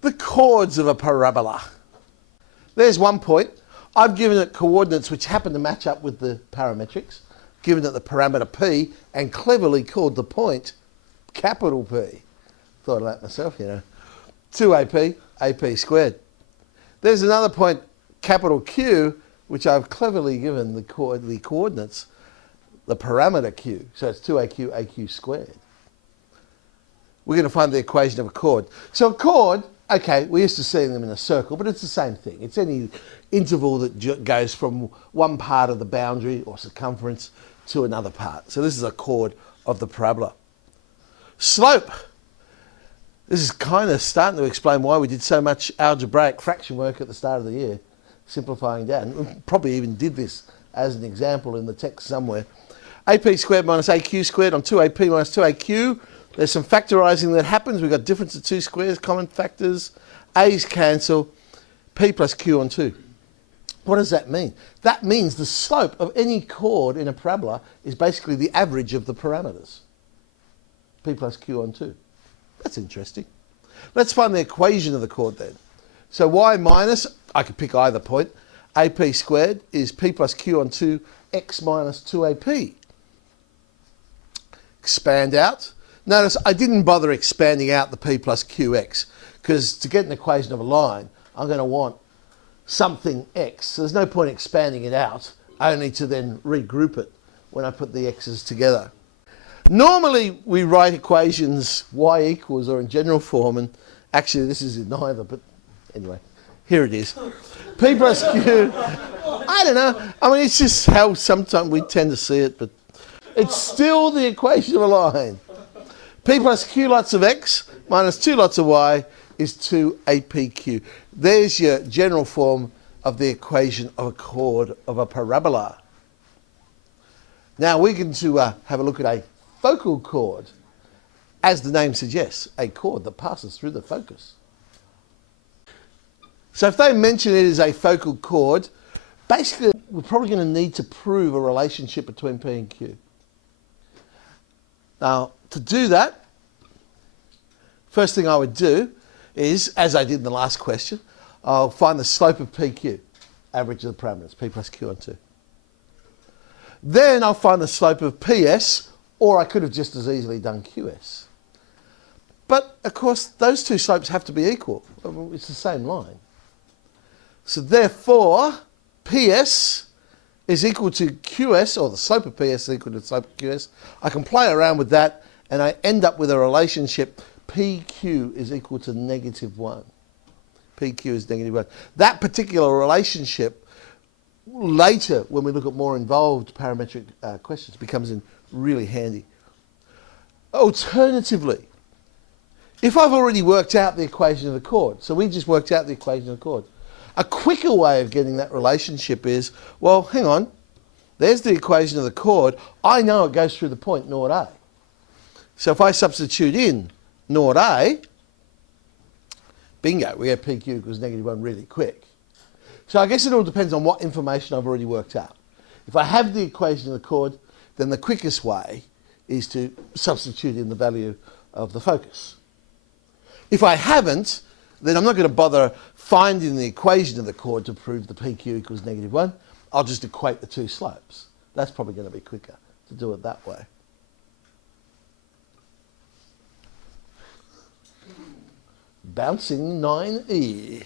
The chords of a parabola. There's one point. I've given it coordinates which happen to match up with the parametrics, given it the parameter P, and cleverly called the point capital P. Thought of that myself, you know. 2AP, AP squared. There's another point, capital Q, which I've cleverly given the coordinates, the parameter Q. So it's 2AQ, AQ squared. We're going to find the equation of a chord. So a chord, okay, we're used to seeing them in a circle, but it's the same thing. It's any interval that goes from one part of the boundary or circumference to another part. So this is a chord of the parabola. Slope. This is kind of starting to explain why we did so much algebraic fraction work at the start of the year, simplifying down. We probably even did this as an example in the text somewhere. AP squared minus AQ squared on 2AP minus 2AQ. There's some factorising that happens. We've got difference of two squares, common factors. A's cancel. P plus Q on 2. What does that mean? That means the slope of any chord in a parabola is basically the average of the parameters. P plus Q on 2. That's interesting. Let's find the equation of the chord then. So y minus, I could pick either point. AP squared is P plus Q on 2, x minus 2AP. Expand out. Notice I didn't bother expanding out the P plus QX, because to get an equation of a line, I'm going to want something x. So there's no point expanding it out, only to then regroup it when I put the x's together. Normally we write equations y equals or in general form, and actually this is in neither, but anyway, here it is. P plus Q, I don't know, I mean it's just how sometimes we tend to see it, but it's still the equation of a line. P plus Q lots of x minus 2 lots of y is 2APQ. There's your general form of the equation of a chord of a parabola. Now we're going to have a look at a focal chord. As the name suggests, a chord that passes through the focus. So if they mention it as a focal chord, basically we're probably going to need to prove a relationship between P and Q. Now, to do that, first thing I would do is, as I did in the last question, I'll find the slope of PQ, average of the parameters, P plus Q on 2. Then I'll find the slope of PS, or I could have just as easily done QS. But, of course, those two slopes have to be equal. It's the same line. So, therefore, PS is equal to QS, or the slope of PS is equal to the slope of QS. I can play around with that, and I end up with a relationship PQ is equal to -1. PQ is -1. That particular relationship, later, when we look at more involved parametric questions, becomes really handy. Alternatively, if I've already worked out the equation of the chord, so we just worked out the equation of the chord, a quicker way of getting that relationship is, well, hang on, there's the equation of the chord. I know it goes through the point naught A. So if I substitute in naught A, bingo, we get PQ equals -1 really quick. So I guess it all depends on what information I've already worked out. If I have the equation of the chord, then the quickest way is to substitute in the value of the focus. If I haven't, then I'm not going to bother finding the equation of the chord to prove the PQ equals -1. I'll just equate the two slopes. That's probably going to be quicker to do it that way. Bouncing 9E.